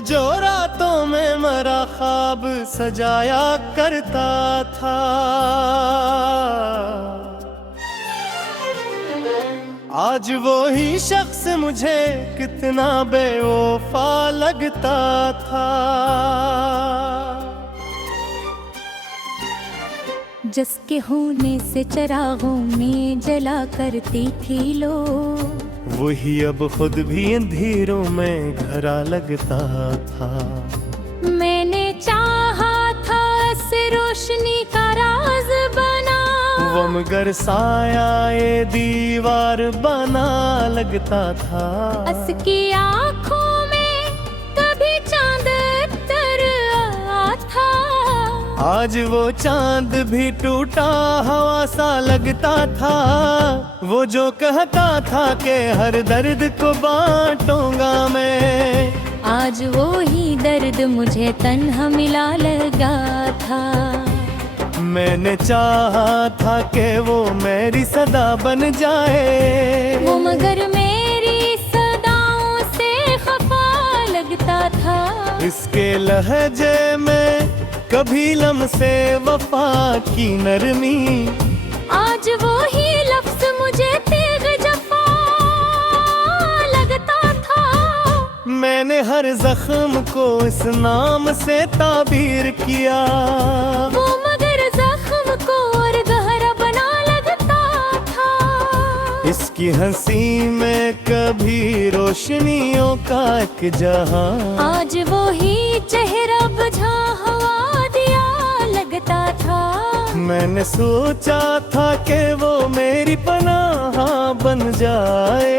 जो रातों में मरा ख्वाब सजाया करता था, आज वो ही शख्स मुझे कितना बेवफा लगता था। जिसके होने से चरागों में जला करती थी लो, वही अब खुद भी अंधेरों में घरा लगता था। मैंने चाहा था इस रोशनी का राज बना, वो मगर साया ये दीवार बना लगता था। उसकी आँखों में कभी चांद तर आया था, आज वो चांद भी टूटा हवा सा लगता था। वो जो कहता था कि हर दर्द को बांटूंगा मैं, आज वो ही दर्द मुझे तन्हा मिला लगा था। मैंने चाहा था कि वो मेरी सदा बन जाए, वो मगर मेरी सदाओं से खफा लगता था। इसके लहजे में कभी लम्से वफा की नरमी, आज वो ही लफ्ज मुझे तेग जफा लगता था। मैंने हर जख्म को इस नाम से ताबीर किया, वो मगर जख्म को और गहरा बना लगता था। इसकी हंसी में कभी रोशनियों का एक जहां, आज वो ही चेहरा बुझा हवा दिया लगता था। मैंने सोचा था कि वो मेरी पनाह बन जाए,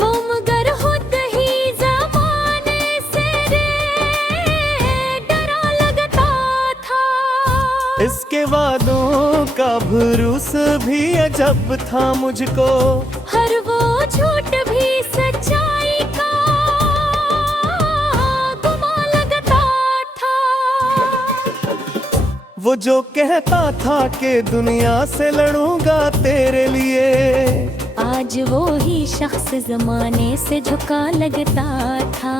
वो मगर खुद ही ज़माने से डरा लगता था। इसके वादों का भरोस भी अजब था मुझको, हर वो झूठ भी सच्चाई का गुमा लगता था। वो जो कहता था कि दुनिया से लड़ूंगा तेरे लिए, आज वो ही शख्स जमाने से झुका लगता था।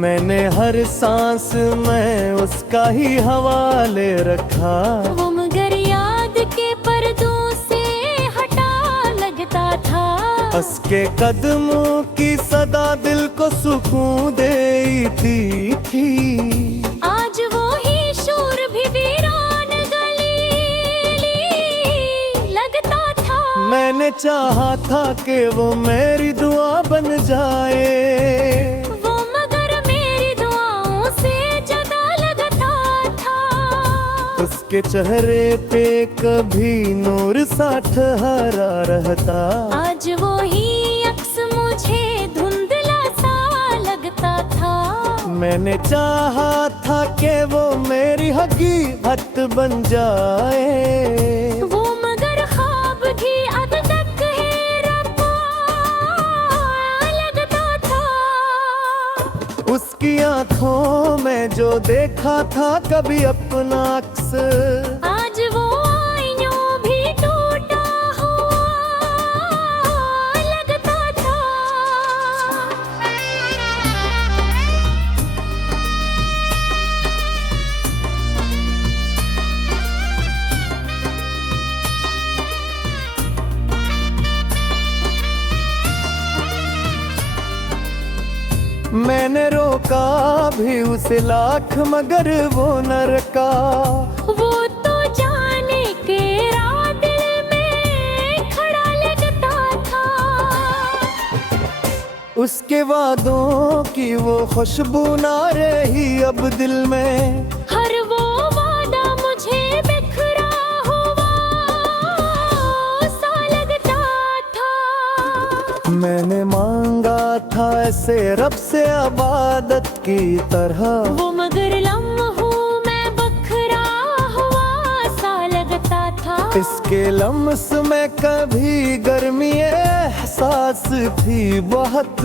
मैंने हर सांस में उसका ही हवाले रखा, वो मगर याद के पर्दों से हटा लगता था। उसके कदमों की सदा दिल को सुकून देती थी। आज वो ही शोर भी वीरान गली लगता था। मैंने चाहा था कि वो मेरी दुआ बन जाए, वो मगर मेरी दुआओं से जुदा लगता था। उसके चेहरे पे कभी नूर सा ठहरा रहता, आज वो ही अक्स मुझे धुंधला सा लगता था। मैंने चाहा था कि वो मेरी हकीकत बन जाए, वो मगर ख्वाब भी अब तक है रब्बा लगता था। उसकी आंखों में जो देखा था कभी अपना अक्स, आज वो आईनों भी टूटा हुआ लगता था। मैंने रोका भी उसे लाख मगर वो न रका, वो तो जाने के राह दिल में खड़ा लगता था। उसके वादों की वो खुशबू ना रही अब दिल में, हर वो वादा मुझे बिखरा हुआ सा लगता था। मैंने मांगा था ऐसे रब से इबादत की तरह, वो मगर लम्हों में बखरा हुआ सा लगता था। इसके लम्स में कभी गर्मी एहसास थी बहुत,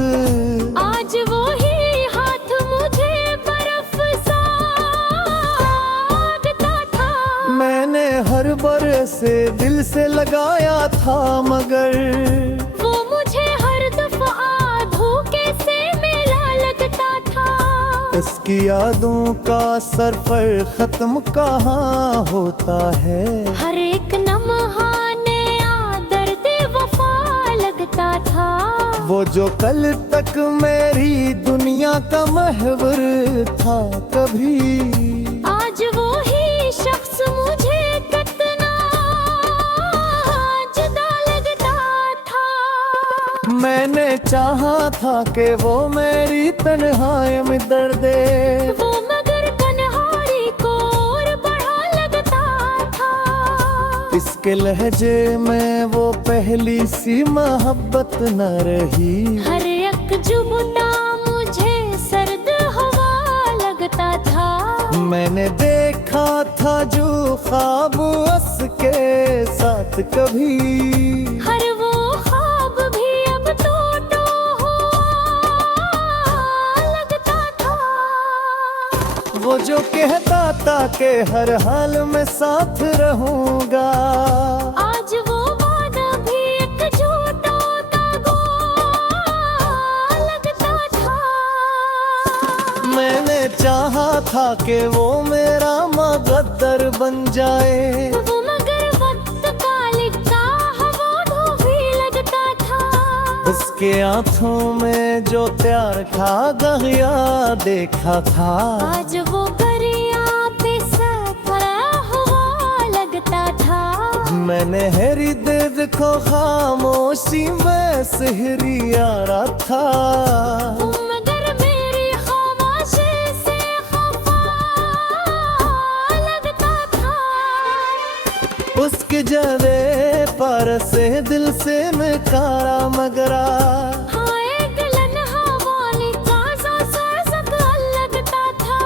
आज वो ही हाथ मुझे बर्फ सा लगता था। मैंने हर बरसे दिल से लगाया था मगर, वो मुझे हर दफा धोखे से मिला लगता था। इसकी यादों का सफर खत्म कहाँ होता है। हर एक लम्हा नया दर्द वफा लगता था। वो जो कल तक मेरी दुनिया का महवर था, कभी आज वो ही शख्स मुझे कितना जुदा लगता था। मैंने चाहा था कि वो मेरी तन्हाई में दर्द दे, वो मगर तन्हाई को और बढ़ा लगता था। इसके लहजे में वो पहली सी मोहब्बत न रही। हर एक जुबता मुझे सर्द हवा लगता था। मैंने देखा था जो ख्वाब उसके साथ कभी, हर वो ख्वाब भी अब टूटा हुआ लगता था। वो जो कहता था कि हर हाल में साथ रहूंगा, आज वो वादा भी एक झूठा दागो लगता था। मैंने चाहा था कि वो मेरा मुक़द्दर बन जाए, वो मगर वक्त का लिखा हवा भी लगता था। उसके आंखों में जो प्यार था गहिया देखा था। आज वो गरिया पे सफर हुआ लगता था। मैंने हेरी दिल को खामोशी में सहरी यारा था। मगर मेरी खामोशी से खफा लगता था। उसके जरे पर से दिल से नकारा मगरा, हाय गलन हवाले का सक लगता था।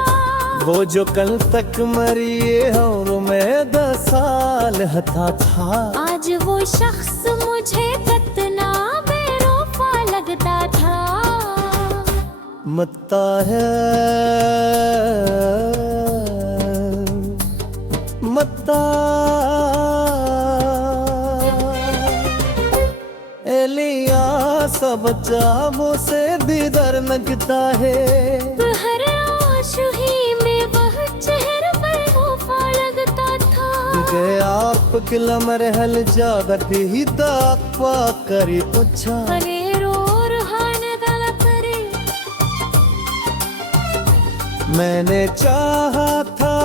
वो जो कल तक मरी और मैं 10 साल हथा था। आज वो शख्स मुझे कितना बेवफा लगता था। मत्ता है मत्ता एलिया सब चाबों से दीदार लगता है। हर आशुही में वह चेहरे पर वफा लगता था। कि आप किला मरहल जागत ही दापा करी पुछा। अरे रोर हाने दल करे। मैंने चाहा था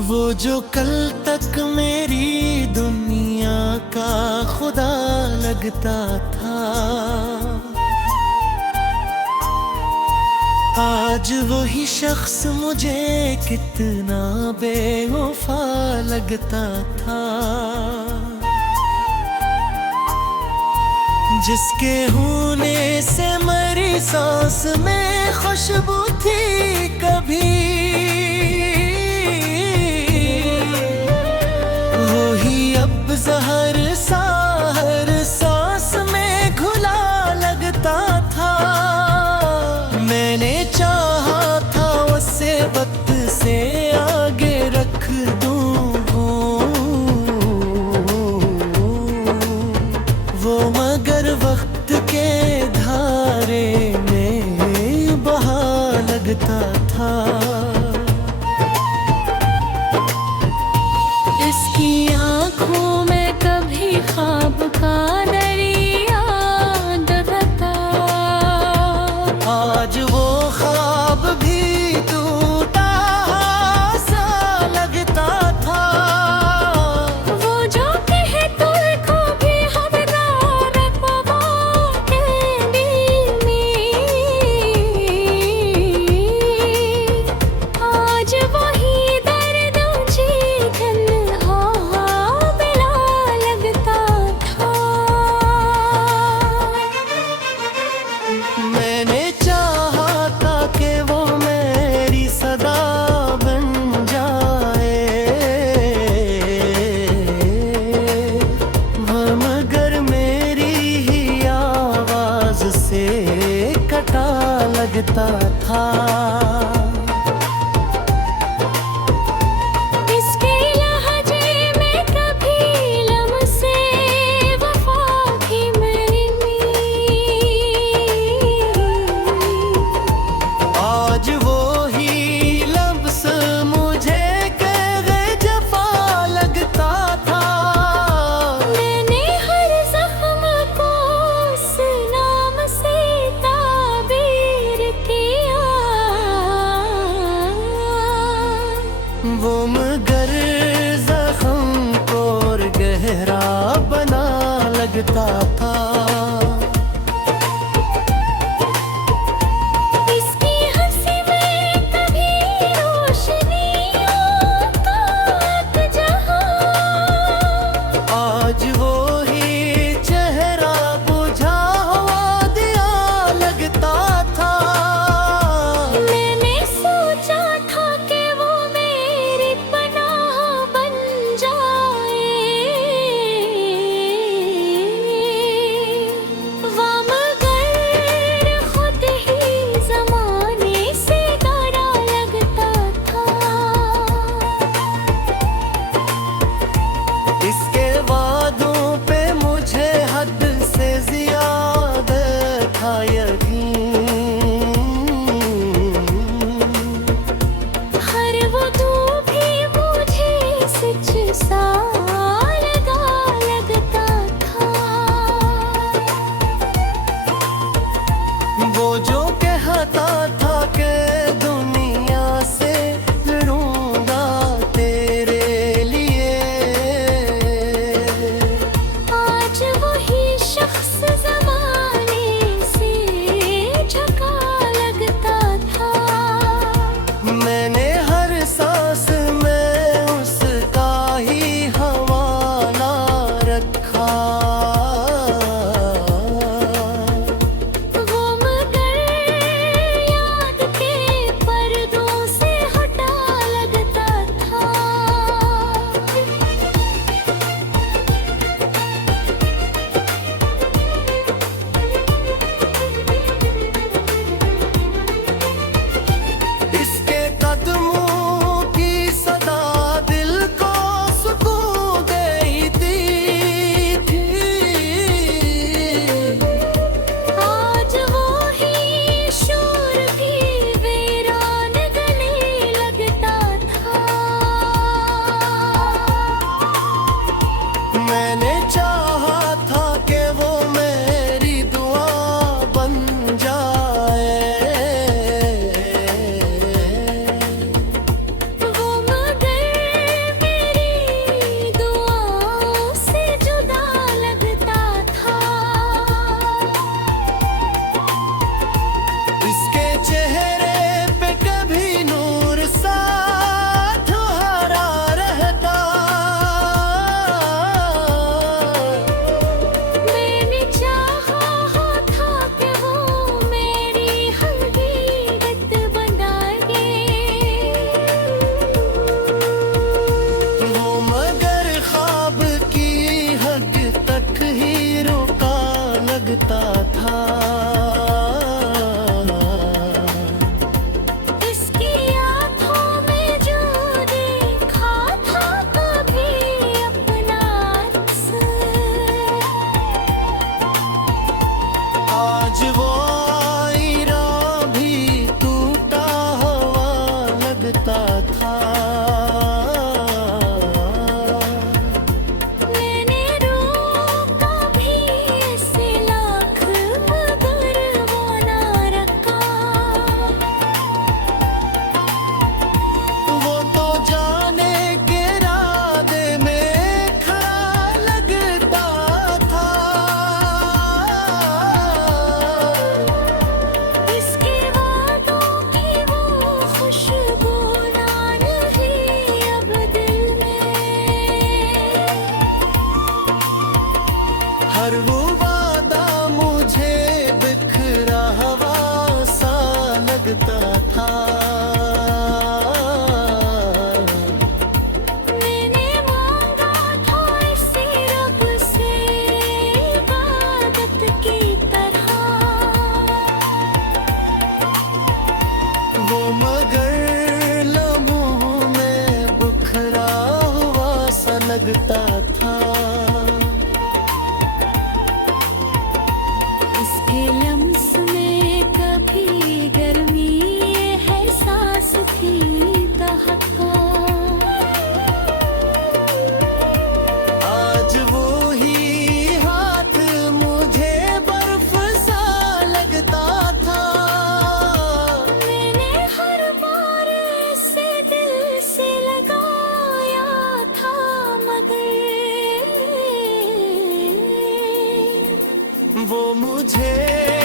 वो जो कल तक मेरी दुनिया का खुदा लगता था, आज वही शख्स मुझे कितना बेवफा लगता था। जिसके होने से मरी सांस में खुशबू थी कभी, वही अब जहर सा हर सांस में घुला लगता था। मैंने चाहा था उसे वक्त से आगे रख दूं, वो मगर वक्त के धारे में बहा लगता था। इसकी आँखों में कभी ख्वाब का दरिया दबता। आज वो ख्वाब भी टूटा सा लगता था। वो जो कहे तुझको भी हवदार पवा के दिल में, छोटा लगता था। इसके लहजे में कभी लम्से वफा भी मिली। आज वो ही लफ्ज़ मुझे कहे जफा लगता था। मैंने हर जख्म को उस नाम से ताबीर किया। वो मगर जख्म को और गहरा बना लगता था। इसकी हंसी में कभी रोशनियों का एक जहां। आज वो ही चेहरा बुझा हुआ दिया लगता था। मैंने सोचा था कि वो मेरी पनाह बन जाए। मगर खुद ही ज़माने से डरा लगता था। इसके वादों पे मुझे हद से ज्यादा था यकीन। हर वो तू भी मुझे सच सा लगता था। वो जो कहता था कि दुनिया से लड़ूंगा तेरे लिए। आज वही शख्स ज़माने से झका लगता था। मैंने हर सांस में उसका ही हवाला रखा। वो मगर याद के पर्दों से हटा लगता था। इसके कदमों की सदा दिल को सुकून देती थी। आज वो ही शोर भी वीरान गले लगता था। मैंने चाहा था कि वो मेरी दुआ बन जाए। वो मगर मेरी दुआओं से जुदा लगता था। इसके चेहरे पे कभी नूर सा तुम्हारा रहता। मैंने चाहा था कि वो मेरी हकीकत बनाए। वो मगर ख्वाब की हद तक ही रुका लगता था। इसकी आँखों में जो देखा था कभी अपना अक्स। आज वो आईना भी टूटा हुआ लगता था। मैंने रोका भी ऐसे लाख मगर मुझे